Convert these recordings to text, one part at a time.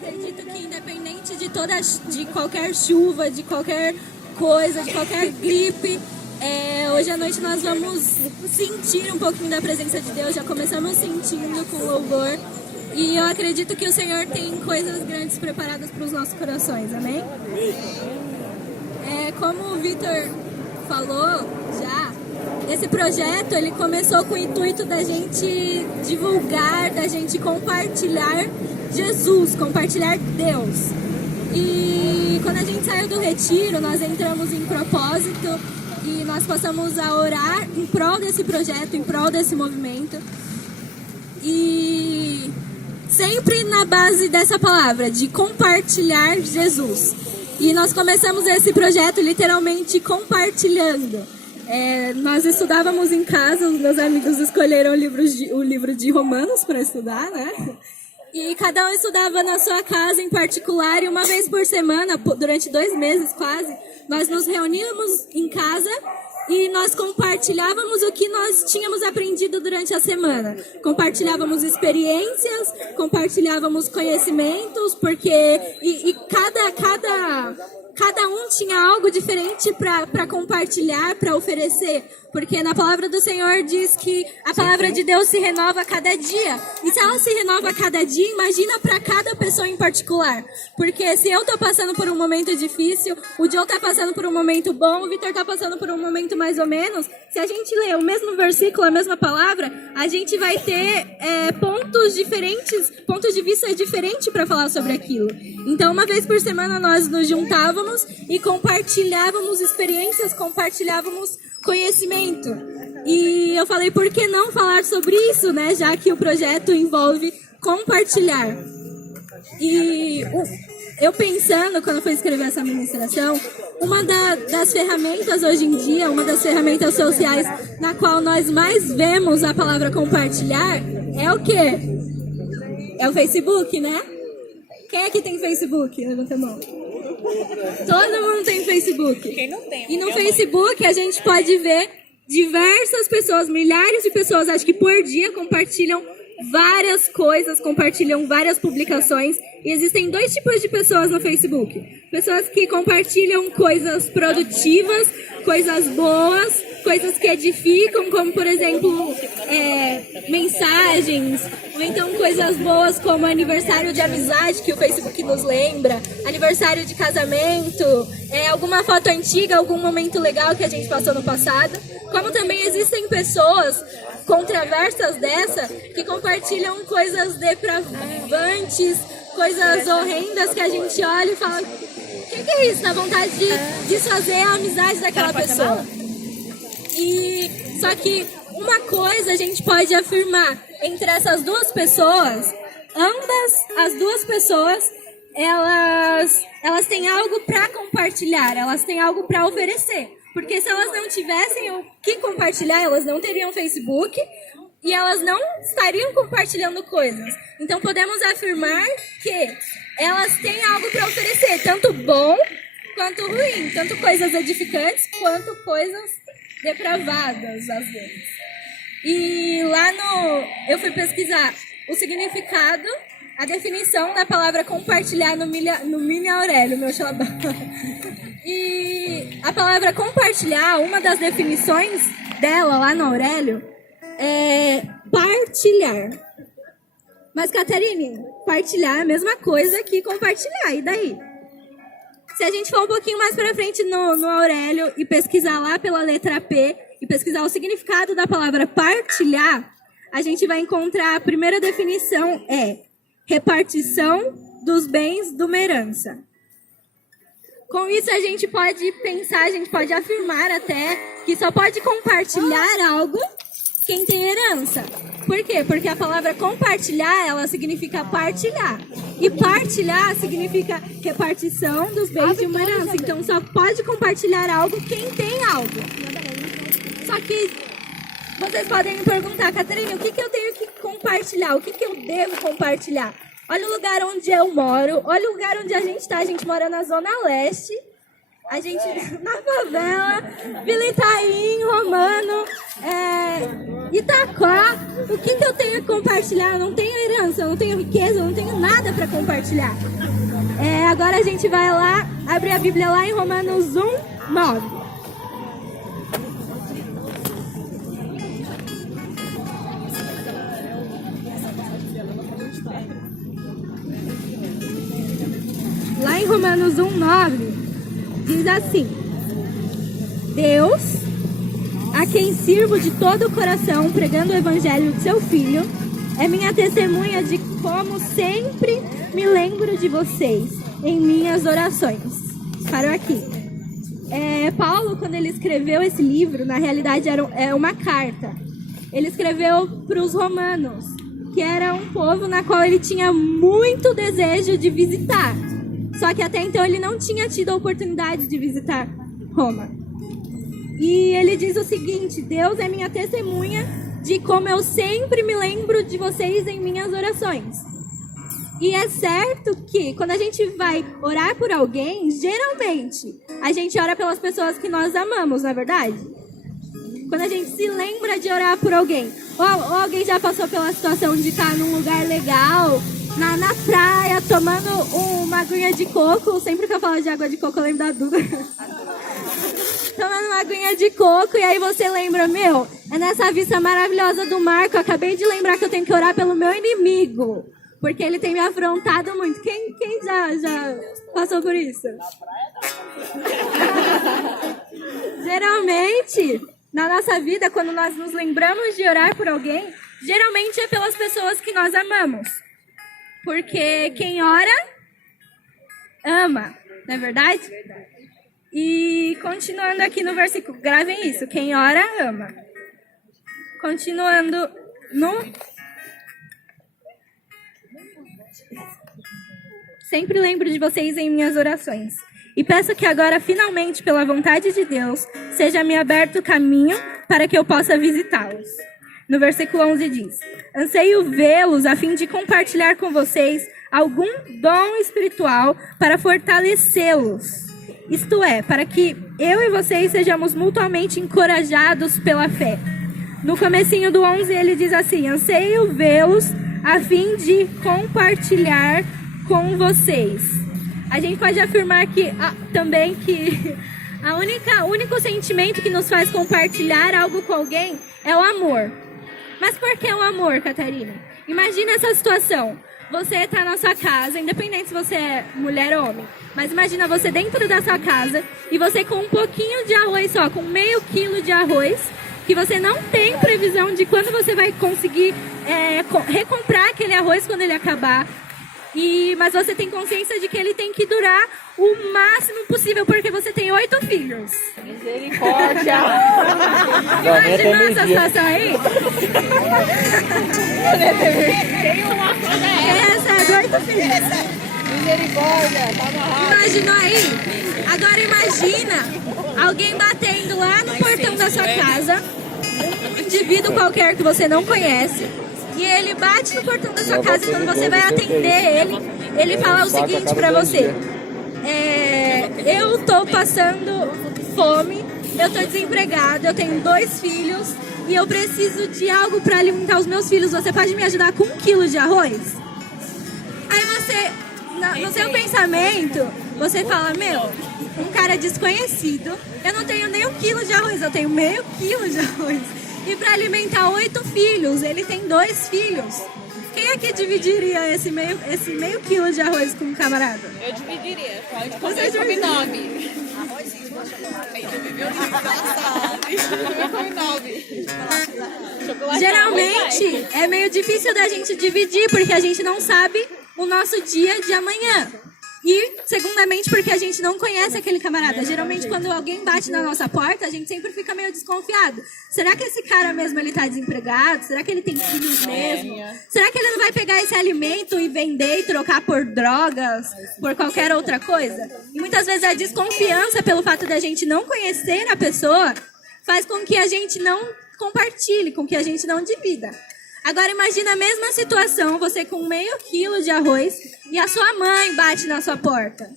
acredito que independente de qualquer chuva, de qualquer coisa, de qualquer gripe, hoje à noite nós vamos sentir um pouquinho da presença de Deus. Já começamos sentindo com louvor. E eu acredito que o Senhor tem coisas grandes preparadas para os nossos corações, amém? Como o Vitor falou já, esse projeto ele começou com o intuito da gente divulgar, da gente compartilhar Jesus, compartilhar Deus. E quando a gente saiu do retiro, nós entramos em propósito e nós passamos a orar em prol desse projeto, em prol desse movimento. E sempre na base dessa palavra, de compartilhar Jesus. E nós começamos esse projeto literalmente compartilhando. Nós estudávamos em casa, os meus amigos escolheram o livro de Romanos para estudar, né? E cada um estudava na sua casa em particular, e uma vez por semana, durante 2 meses quase, nós nos reuníamos em casa e nós compartilhávamos o que nós tínhamos aprendido durante a semana. Compartilhávamos experiências, compartilhávamos conhecimentos, porque cada um tinha algo diferente para compartilhar, para oferecer. Porque na palavra do Senhor diz que a palavra de Deus se renova a cada dia. E se ela se renova a cada dia, imagina para cada pessoa em particular. Porque se eu estou passando por um momento difícil, o Joe está passando por um momento bom, o Vitor está passando por um momento mais ou menos, se a gente ler o mesmo versículo, a mesma palavra, a gente vai ter pontos de vista diferentes para falar sobre aquilo. Então, uma vez por semana, nós nos juntávamos e compartilhávamos experiências, compartilhávamos conhecimento. E eu falei, por que não falar sobre isso, né? Já que o projeto envolve compartilhar. E eu pensando, quando eu fui escrever essa ministração, uma das ferramentas hoje em dia, uma das ferramentas sociais na qual nós mais vemos a palavra compartilhar é o quê? É o Facebook, né? Quem aqui tem Facebook? Levanta a mão. Todo mundo tem Facebook. Quem não tem? E no Facebook a gente pode ver diversas pessoas, milhares de pessoas, acho que por dia, compartilham várias coisas, compartilham várias publicações. E existem 2 tipos de pessoas no Facebook. Pessoas que compartilham coisas produtivas, coisas boas, coisas que edificam, como por exemplo, mensagens, ou então coisas boas como aniversário de amizade, que o Facebook nos lembra, aniversário de casamento, alguma foto antiga, algum momento legal que a gente passou no passado. Como também existem pessoas controversas dessa, que compartilham coisas depravantes, coisas horrendas que a gente olha e fala, o que é isso? Dá vontade de desfazer a amizade daquela pessoa. E só que uma coisa a gente pode afirmar entre essas 2 pessoas, as 2 pessoas, elas têm algo para compartilhar, elas têm algo para oferecer. Porque se elas não tivessem o que compartilhar, elas não teriam Facebook e elas não estariam compartilhando coisas. Então podemos afirmar que elas têm algo para oferecer, tanto bom quanto ruim, tanto coisas edificantes quanto coisas depravadas às vezes. E lá eu fui pesquisar o significado, a definição da palavra compartilhar no Mini Aurélio, meu xalabá. E a palavra compartilhar, uma das definições dela lá no Aurélio é partilhar. Mas, Caterine, partilhar é a mesma coisa que compartilhar, e daí? Se a gente for um pouquinho mais pra frente no Aurélio e pesquisar lá pela letra P e pesquisar o significado da palavra partilhar, a gente vai encontrar a primeira definição repartição dos bens de uma herança. Com isso a gente pode pensar, a gente pode afirmar até que só pode compartilhar algo quem tem herança. Por quê? Porque a palavra compartilhar, ela significa partilhar. E partilhar significa repartição dos bens de uma herança. Então só pode compartilhar algo quem tem algo. Só que vocês podem me perguntar, Catarina, o que eu tenho que compartilhar? O que eu devo compartilhar? Olha o lugar onde eu moro, olha o lugar onde a gente está. A gente mora na Zona Leste, a gente na favela, Vila Itaim, Romano, Itaquá, o que eu tenho a compartilhar? Eu não tenho herança, eu não tenho riqueza, eu não tenho nada para compartilhar. Agora a gente vai lá, abrir a Bíblia lá em Romanos 1, 9. Lá em Romanos 1, 9, diz assim: Deus, a quem sirvo de todo o coração, pregando o evangelho de seu Filho, é minha testemunha de como sempre me lembro de vocês em minhas orações. Parou aqui. Paulo, quando ele escreveu esse livro, na realidade é uma carta. Ele escreveu para os romanos, que era um povo na qual ele tinha muito desejo de visitar. Só que até então ele não tinha tido a oportunidade de visitar Roma. E ele diz o seguinte: Deus é minha testemunha de como eu sempre me lembro de vocês em minhas orações. E é certo que quando a gente vai orar por alguém, geralmente a gente ora pelas pessoas que nós amamos, não é verdade? Quando a gente se lembra de orar por alguém, ou alguém já passou pela situação de estar num lugar legal, na praia, tomando uma aguinha de coco. Sempre que eu falo de água de coco, eu lembro da Duda. Tomando uma aguinha de coco, e aí você lembra, é nessa vista maravilhosa do mar que eu acabei de lembrar que eu tenho que orar pelo meu inimigo, porque ele tem me afrontado muito. Quem já passou por isso? Geralmente, na nossa vida, quando nós nos lembramos de orar por alguém, geralmente é pelas pessoas que nós amamos. Porque quem ora, ama, não é verdade? E continuando aqui no versículo, gravem isso: quem ora, ama. Continuando no... Sempre lembro de vocês em minhas orações. E peço que agora, finalmente, pela vontade de Deus, seja-me aberto o caminho para que eu possa visitá-los. No versículo 11 diz: anseio vê-los a fim de compartilhar com vocês algum dom espiritual para fortalecê-los. Isto é, para que eu e vocês sejamos mutuamente encorajados pela fé. No comecinho do 11 ele diz assim: anseio vê-los a fim de compartilhar com vocês. A gente pode afirmar que também que o único sentimento que nos faz compartilhar algo com alguém é o amor. Mas por que o amor, Catarina? Imagina essa situação. Você está na sua casa, independente se você é mulher ou homem, mas imagina você dentro da sua casa e você com um pouquinho de arroz só, com meio quilo de arroz, que você não tem previsão de quando você vai conseguir recomprar aquele arroz quando ele acabar. Mas você tem consciência de que ele tem que durar o máximo possível, porque você tem 8 filhos. Misericórdia! Imaginou essa situação aí? Essa é 8 filhos. Misericórdia! Tá amarrado. Imaginou aí? Agora imagina alguém batendo lá no portão da sua casa, um indivíduo qualquer que você não conhece. E ele bate no portão da sua casa e quando você vai atender ele fala o seguinte pra você: eu tô passando fome, eu tô desempregado, eu tenho 2 filhos e eu preciso de algo pra alimentar os meus filhos. Você pode me ajudar com 1 quilo de arroz? Aí você, no seu pensamento, você fala: um cara desconhecido, eu não tenho nem 1 quilo de arroz, eu tenho meio quilo de arroz. E para alimentar 8 filhos, ele tem 2 filhos. Quem é que dividiria esse meio quilo de arroz com um camarada? Eu dividiria. Pode comer com 9. Geralmente é meio difícil da gente dividir, porque a gente não sabe o nosso dia de amanhã. E, segundamente, porque a gente não conhece aquele camarada. Geralmente, quando alguém bate na nossa porta, a gente sempre fica meio desconfiado. Será que esse cara mesmo ele tá desempregado? Será que ele tem filhos mesmo? Será que ele não vai pegar esse alimento e vender e trocar por drogas, por qualquer outra coisa? E muitas vezes a desconfiança pelo fato de a gente não conhecer a pessoa faz com que a gente não compartilhe, com que a gente não divida. Agora imagina a mesma situação, você com meio quilo de arroz e a sua mãe bate na sua porta.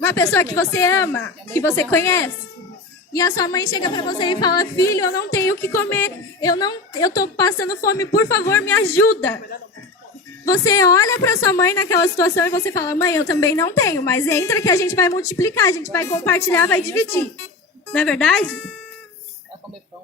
Uma pessoa que você ama, que você conhece. E a sua mãe chega pra você e fala: filho, eu não tenho o que comer, eu tô passando fome, por favor, me ajuda. Você olha pra sua mãe naquela situação e você fala: mãe, eu também não tenho, mas entra que a gente vai multiplicar, a gente vai compartilhar, vai dividir. Não é verdade?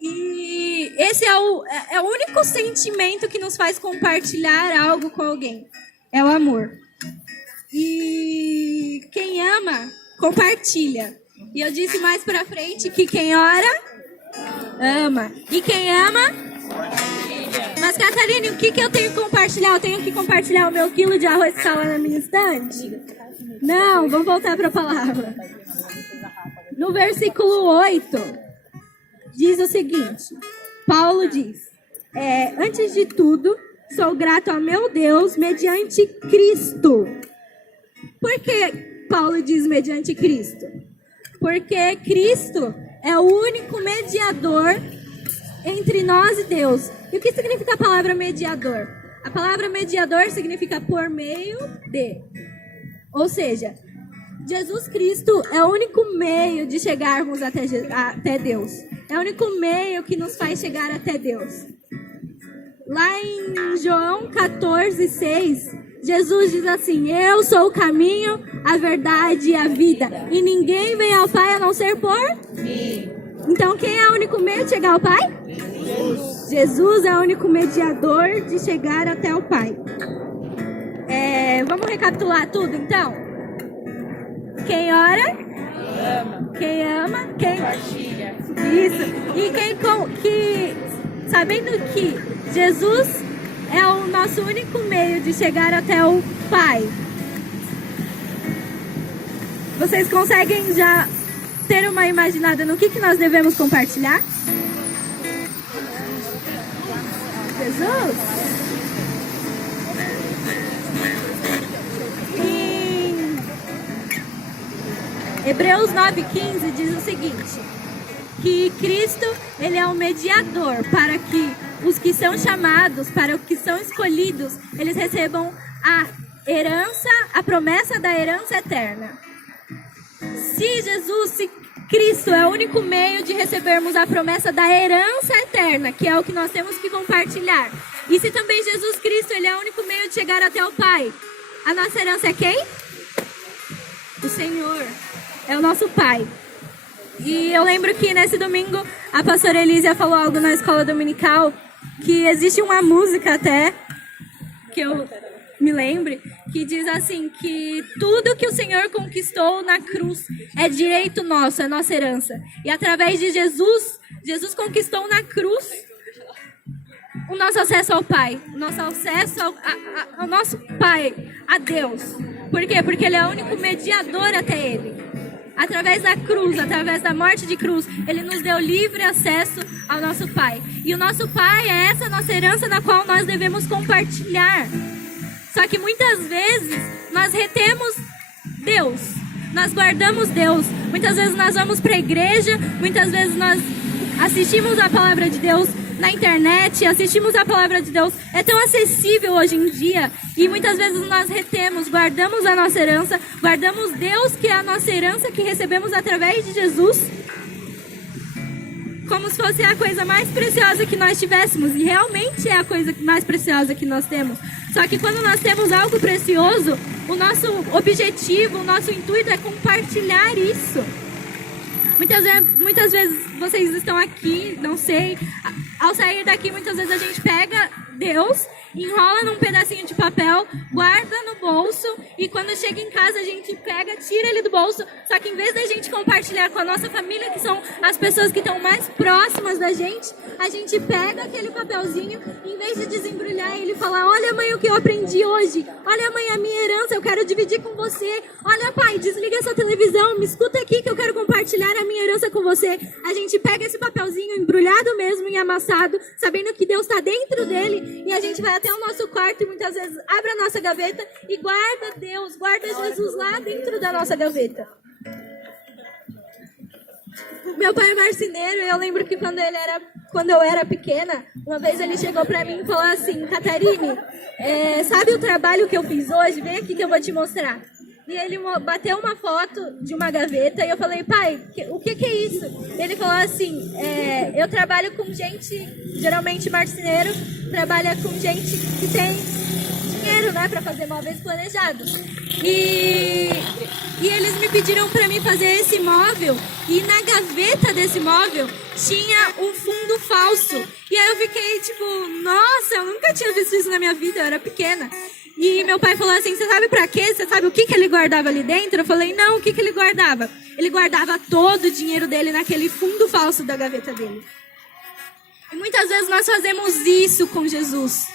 E esse é o único sentimento que nos faz compartilhar algo com alguém. É o amor. E quem ama, compartilha. E eu disse mais pra frente que quem ora, ama. E quem ama, mas Catarine, o que eu tenho que compartilhar? Eu tenho que compartilhar o meu quilo de arroz que está lá na minha estante? Não, vamos voltar para a palavra. No versículo 8, diz o seguinte. Paulo diz: antes de tudo, sou grato a meu Deus mediante Cristo. Por que Paulo diz mediante Cristo? Porque Cristo é o único mediador entre nós e Deus. E o que significa a palavra mediador? A palavra mediador significa por meio de. Ou seja, Jesus Cristo é o único meio de chegarmos até Deus. É o único meio que nos faz chegar até Deus. Lá em João 14:6, Jesus diz assim: eu sou o caminho, a verdade e a vida. E ninguém vem ao Pai a não ser por mim. Então quem é o único meio de chegar ao Pai? Jesus é o único mediador de chegar até o Pai. Vamos recapitular tudo, então? Quem ora? Ama. Quem ama? Quem Partilha. Isso. E sabendo que Jesus é o nosso único meio de chegar até o Pai. Vocês conseguem já ter uma imaginada no que nós devemos compartilhar? Jesus? Em Hebreus 9:15 diz o seguinte: que Cristo, ele é o mediador para que os que são chamados, para os que são escolhidos, eles recebam a herança, a promessa da herança eterna. Se Cristo é o único meio de recebermos a promessa da herança eterna, que é o que nós temos que compartilhar. E se também Jesus Cristo, ele é o único meio de chegar até o Pai, a nossa herança é quem? O Senhor. É o nosso Pai. E eu lembro que nesse domingo a pastora Elísia falou algo na escola dominical, que existe uma música até, que eu me lembre, que diz assim, que tudo que o Senhor conquistou na cruz é direito nosso, é nossa herança. E através de Jesus conquistou na cruz o nosso acesso ao Pai, o nosso acesso ao nosso Pai, a Deus. Por quê? Porque Ele é o único mediador até Ele. Através da cruz, através da morte de cruz, Ele nos deu livre acesso ao nosso Pai. E o nosso Pai é essa nossa herança na qual nós devemos compartilhar. Só que muitas vezes nós retemos Deus, nós guardamos Deus. Muitas vezes nós vamos para a igreja, muitas vezes nós assistimos a palavra de Deus na internet, assistimos a palavra de Deus. É tão acessível hoje em dia e muitas vezes nós retemos, guardamos a nossa herança, guardamos Deus, que é a nossa herança que recebemos através de Jesus, como se fosse a coisa mais preciosa que nós tivéssemos. E realmente é a coisa mais preciosa que nós temos. Só que quando nós temos algo precioso, o nosso objetivo, o nosso intuito é compartilhar isso. Muitas vezes vocês estão aqui, não sei, ao sair daqui muitas vezes a gente pega Deus, enrola num pedacinho de papel, guarda no bolso e quando chega em casa a gente pega, tira ele do bolso. Só que em vez da gente compartilhar com a nossa família, que são as pessoas que estão mais próximas da gente, a gente pega aquele papelzinho e em vez de desembrulhar ele falar: olha mãe, o que eu aprendi hoje, olha mãe, a minha herança, eu quero dividir com você, olha pai, desliga essa televisão, me escuta aqui que eu quero compartilhar a minha herança com você. A gente pega esse papelzinho embrulhado mesmo e amassado, sabendo que Deus está dentro dele, e a gente vai até o nosso quarto e muitas vezes abre a nossa gaveta e guarda Deus, guarda Jesus lá dentro da nossa gaveta. Meu pai é marceneiro e eu lembro que quando eu era pequena, uma vez ele chegou pra mim e falou assim: Catarine, sabe o trabalho que eu fiz hoje? Vem aqui que eu vou te mostrar. E ele bateu uma foto de uma gaveta e eu falei, pai, o que é isso? Ele falou assim, eu trabalho com gente, geralmente marceneiro, trabalha com gente que tem dinheiro, né, para fazer móveis planejados. E eles me pediram para mim fazer esse móvel e na gaveta desse móvel tinha um fundo falso. E aí eu fiquei tipo, nossa, eu nunca tinha visto isso na minha vida, eu era pequena. E meu pai falou assim, você sabe pra quê? Você sabe o que ele guardava ali dentro? Eu falei, não, o que ele guardava? Ele guardava todo o dinheiro dele naquele fundo falso da gaveta dele. E muitas vezes nós fazemos isso com Jesus.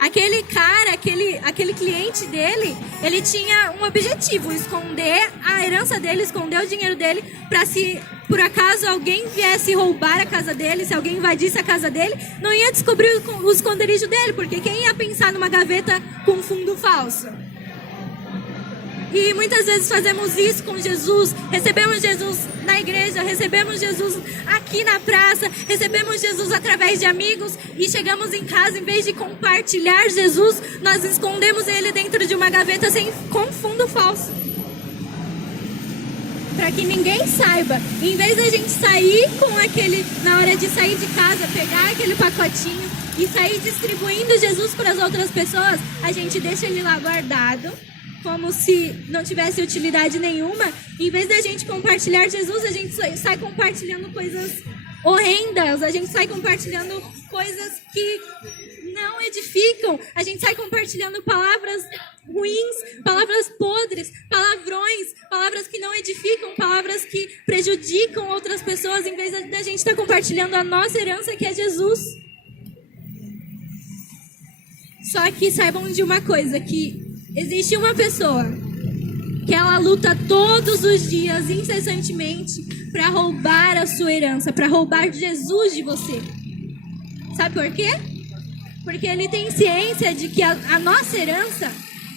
Aquele cara, aquele cliente dele, ele tinha um objetivo, esconder a herança dele, esconder o dinheiro dele, para se por acaso alguém viesse roubar a casa dele, se alguém invadisse a casa dele, não ia descobrir o esconderijo dele, porque quem ia pensar numa gaveta com fundo falso? E muitas vezes fazemos isso com Jesus, recebemos Jesus na igreja, recebemos Jesus aqui na praça, recebemos Jesus através de amigos e chegamos em casa, em vez de compartilhar Jesus, nós escondemos ele dentro de uma gaveta com fundo falso. Para que ninguém saiba, em vez da gente sair com na hora de sair de casa, pegar aquele pacotinho e sair distribuindo Jesus para as outras pessoas, a gente deixa ele lá guardado, como se não tivesse utilidade nenhuma. Em vez da gente compartilhar Jesus, a gente sai compartilhando coisas horrendas, a gente sai compartilhando coisas que não edificam, a gente sai compartilhando palavras ruins, palavras podres, palavrões, palavras que não edificam, palavras que prejudicam outras pessoas, em vez da gente estar compartilhando a nossa herança, que é Jesus. Só que saibam de uma coisa, que existe uma pessoa que ela luta todos os dias, incessantemente, para roubar a sua herança, para roubar Jesus de você. Sabe por quê? Porque ele tem ciência de que a nossa herança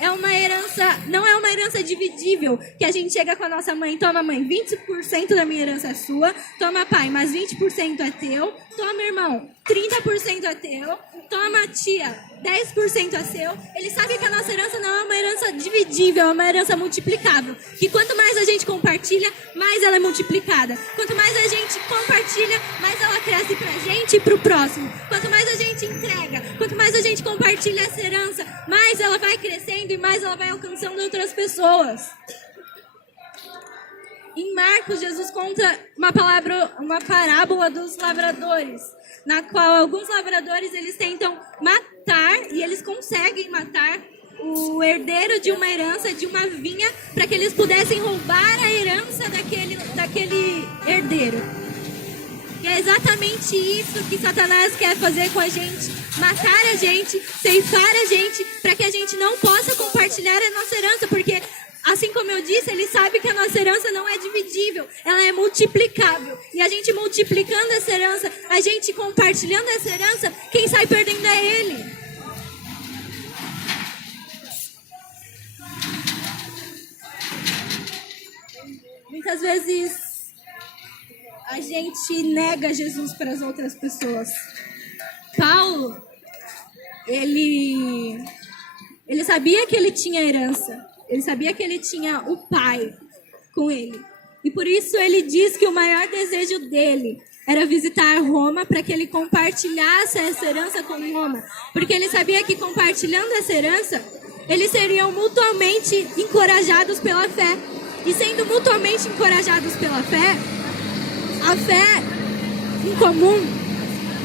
é uma herança, não é uma herança dividível, que a gente chega com a nossa mãe, toma mãe, 20% da minha herança é sua, toma pai, mas 20% é teu, toma irmão, 30% é teu, toma tia, 10% é seu. Ele sabe que a nossa herança não é uma herança dividível, é uma herança multiplicável, que quanto mais a gente compartilha, mais ela é multiplicada. Quanto mais a gente compartilha, mais ela cresce pra gente e pro próximo. Quanto mais a gente entrega, quanto mais a gente compartilha essa herança, mais ela vai crescendo e mais ela vai alcançando outras pessoas. Em Marcos, Jesus conta uma parábola dos lavradores, na qual alguns lavradores eles tentam matar, e eles conseguem matar o herdeiro de uma herança, de uma vinha, para que eles pudessem roubar a herança daquele herdeiro. E é exatamente isso que Satanás quer fazer com a gente: matar a gente, ceifar a gente, para que a gente não possa compartilhar a nossa herança, porque, assim como eu disse, ele sabe que a nossa herança não é dividível, ela é multiplicável. E a gente multiplicando essa herança, a gente compartilhando essa herança, quem sai perdendo é ele. Muitas vezes a gente nega Jesus para as outras pessoas. Paulo, ele sabia que ele tinha herança. Ele sabia que ele tinha o pai com ele. E por isso ele diz que o maior desejo dele era visitar Roma, para que ele compartilhasse essa herança com Roma. Porque ele sabia que compartilhando essa herança, eles seriam mutuamente encorajados pela fé. E sendo mutuamente encorajados pela fé, a fé em comum,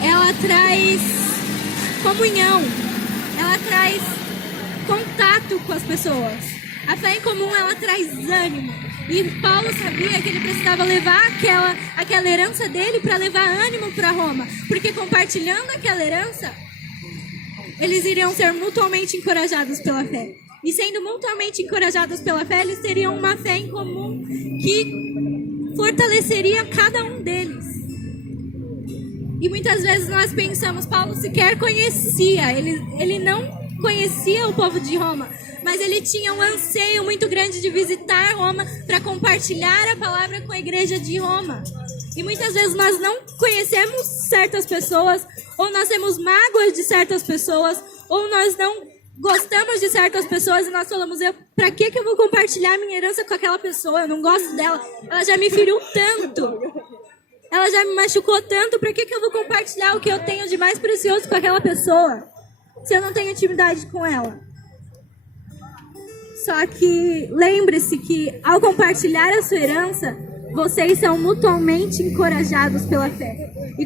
ela traz comunhão, ela traz contato com as pessoas. A fé em comum, ela traz ânimo. E Paulo sabia que ele precisava levar aquela herança dele para levar ânimo para Roma. Porque compartilhando aquela herança, eles iriam ser mutuamente encorajados pela fé. E sendo mutuamente encorajados pela fé, eles teriam uma fé em comum que fortaleceria cada um deles. E muitas vezes nós pensamos, Paulo sequer conhecia, ele não conhecia o povo de Roma, mas ele tinha um anseio muito grande de visitar Roma para compartilhar a palavra com a igreja de Roma. E muitas vezes nós não conhecemos certas pessoas, ou nós temos mágoas de certas pessoas, ou nós não gostamos de certas pessoas e nós falamos, pra que eu vou compartilhar minha herança com aquela pessoa? Eu não gosto dela. Ela já me feriu tanto. Ela já me machucou tanto. Pra que eu vou compartilhar o que eu tenho de mais precioso com aquela pessoa? Se eu não tenho intimidade com ela. Só que lembre-se que ao compartilhar a sua herança, vocês são mutuamente encorajados pela fé. E